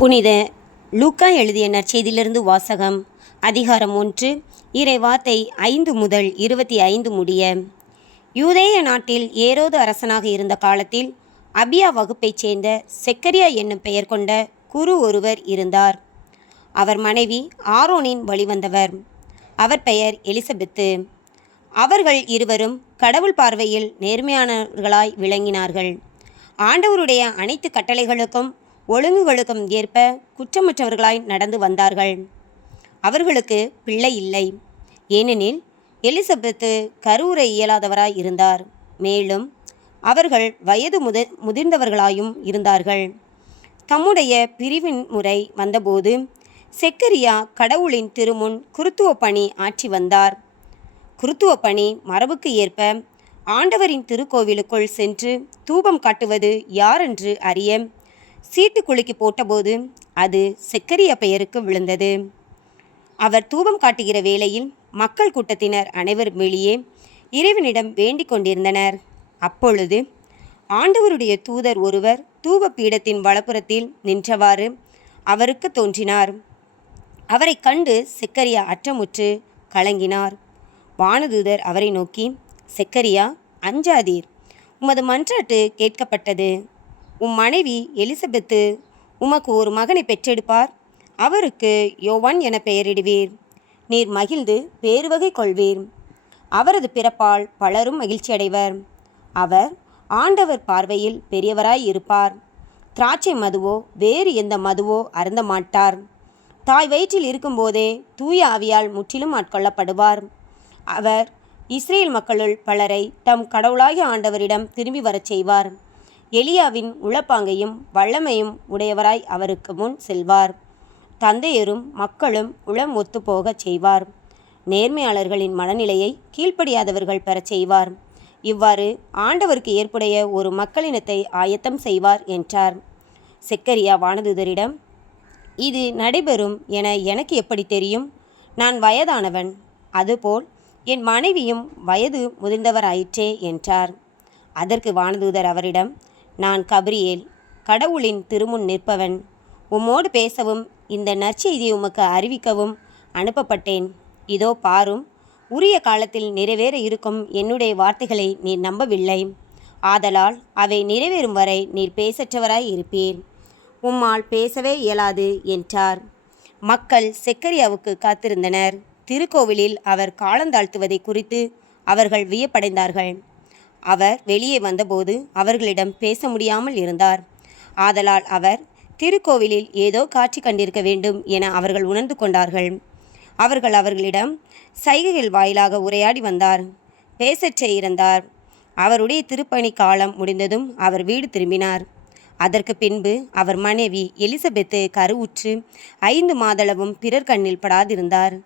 புனித லூக்கா எழுதிய நற்செய்தியிலிருந்து வாசகம். அதிகாரம் 1, இறை வார்த்தை 5 முதல் 25 முடிய. யூதேய நாட்டில் ஏரோது அரசனாக இருந்த காலத்தில் அபியா வகுப்பைச் சேர்ந்த செக்கரியா என்னும் பெயர் கொண்ட குரு ஒருவர் இருந்தார். அவர் மனைவி ஆரோனின் வழிவந்தவர். அவர் பெயர் எலிசபெத்து. அவர்கள் இருவரும் கடவுள் பார்வையில் நேர்மையானவர்களாய் விளங்கினார்கள். ஆண்டவருடைய அனைத்து கட்டளைகளுக்கும் ஒழுங்குகளுக்கும் ஏற்ப குற்றமற்றவர்களாய் நடந்து வந்தார்கள். அவர்களுக்கு பிள்ளை இல்லை, ஏனெனில் எலிசபெத்து கருவுற இயலாதவராய் இருந்தார். மேலும் அவர்கள் வயது முதிர்ந்தவர்களாயும் இருந்தார்கள். தம்முடைய பிரிவின் முறை வந்தபோது செக்கரியா கடவுளின் திருமுன் குருத்துவ பணி ஆற்றி வந்தார். குருத்துவ பணி மரபுக்கு ஏற்ப ஆண்டவரின் திருக்கோவிலுக்குள் சென்று தூபம் காட்டுவது யாரென்று அறிய சீட்டு குலுக்கி போட்டபோது அது செக்கரியா பெயருக்கு விழுந்தது. அவர் தூபம் காட்டுகிற வேளையில் மக்கள் கூட்டத்தினர் அனைவரும் வெளியே இறைவனிடம் வேண்டிக் கொண்டிருந்தனர். அப்பொழுது ஆண்டவருடைய தூதர் ஒருவர் தூப பீடத்தின் வலப்புறத்தில் நின்றவாறு அவருக்கு தோன்றினார். அவரை கண்டு செக்கரியா அற்றமுற்று கலங்கினார். வானதூதர் அவரை நோக்கி, செக்கரியா, அஞ்சாதீர், உமது மன்றாட்டு கேட்கப்பட்டது. மனைவி எலிசபெத்து உமக்கு ஒரு மகனை பெற்றெடுப்பார். அவருக்கு யோவான் என பெயரிடுவீர். நீர் மகிழ்ந்து பேருவகை கொள்வீர். அவரது பிறப்பால் பலரும் மகிழ்ச்சியடைவர். அவர் ஆண்டவர் பார்வையில் பெரியவராய் இருப்பார். திராட்சை மதுவோ வேறு எந்த மதுவோ அருந்த மாட்டார். தாய் வயிற்றில் இருக்கும்போதே தூய ஆவியால் முற்றிலும் ஆட்கொள்ளப்படுவார். அவர் இஸ்ரேல் மக்களுள் பலரை தம் கடவுளாகிய ஆண்டவரிடம் திரும்பி வரச் செய்வார். எலியாவின் உளப்பாங்கையும் வல்லமையும் உடையவராய் அவருக்கு முன் செல்வார். தந்தையரும் மக்களும் உளம் ஒத்து போகச் செய்வார். நேர்மையாளர்களின் மனநிலையை கீழ்ப்படியாதவர்கள் பெறச் செய்வார். இவ்வாறு ஆண்டவருக்கு ஏற்புடைய ஒரு மக்களினத்தை ஆயத்தம் செய்வார் என்றார். செக்கரியா வானதூதரிடம், இது நடைபெறும் என எனக்கு எப்படி தெரியும்? நான் வயதானவன், அதுபோல் என் மனைவியும் வயது முதிர்ந்தவராயிற்றே என்றார். அதற்கு வானதூதர் அவரிடம், நான் கபிரியேல், கடவுளின் திருமுன் நிற்பவன். உம்மோடு பேசவும் இந்த நற்செய்தியை உமக்கு அறிவிக்கவும் அனுப்பப்பட்டேன். இதோ பாரும், உரிய காலத்தில் நிறைவேற இருக்கும் என்னுடைய வார்த்தைகளை நீர் நம்பவில்லை. ஆதலால் அவை நிறைவேறும் வரை நீர் பேசற்றவராய் இருப்பீர். உம்மால் பேசவே இயலாது என்றார். மக்கள் செக்கரியாவுக்கு காத்திருந்தனர். திருக்கோவிலில் அவர் காலந்தாழ்த்துவதை குறித்து அவர்கள் வியப்படைந்தார்கள். அவர் வெளியே வந்தபோது அவர்களிடம் பேச முடியாமல் இருந்தார். ஆதலால் அவர் திருக்கோவிலில் ஏதோ காட்சி கண்டிருக்க வேண்டும் என அவர்கள் உணர்ந்து கொண்டார்கள். அவர்களிடம் சைகைகள் வாயிலாக உரையாடி வந்தார். பேசற்றே இருந்தார். அவருடைய திருப்பணி காலம் முடிந்ததும் அவர் வீடு திரும்பினார். அதற்கு பின்பு அவர் மனைவி எலிசபெத்து கருவுற்று 5 மாதளவும் பிறர் கண்ணில் படாதிருந்தார்.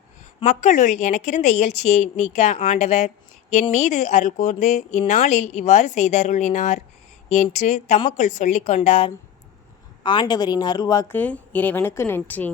மக்களுள் எனக்கிருந்த இயல்ச்சியை நீக்க ஆண்டவர் என் மீது அருள் கூர்ந்து இந்நாளில் இவ்வாறு செய்தருளினார் என்று தமக்குள் சொல்லிக்கொண்டார். ஆண்டவரின் அருள்வாக்கு. இறைவனுக்கு நன்றி.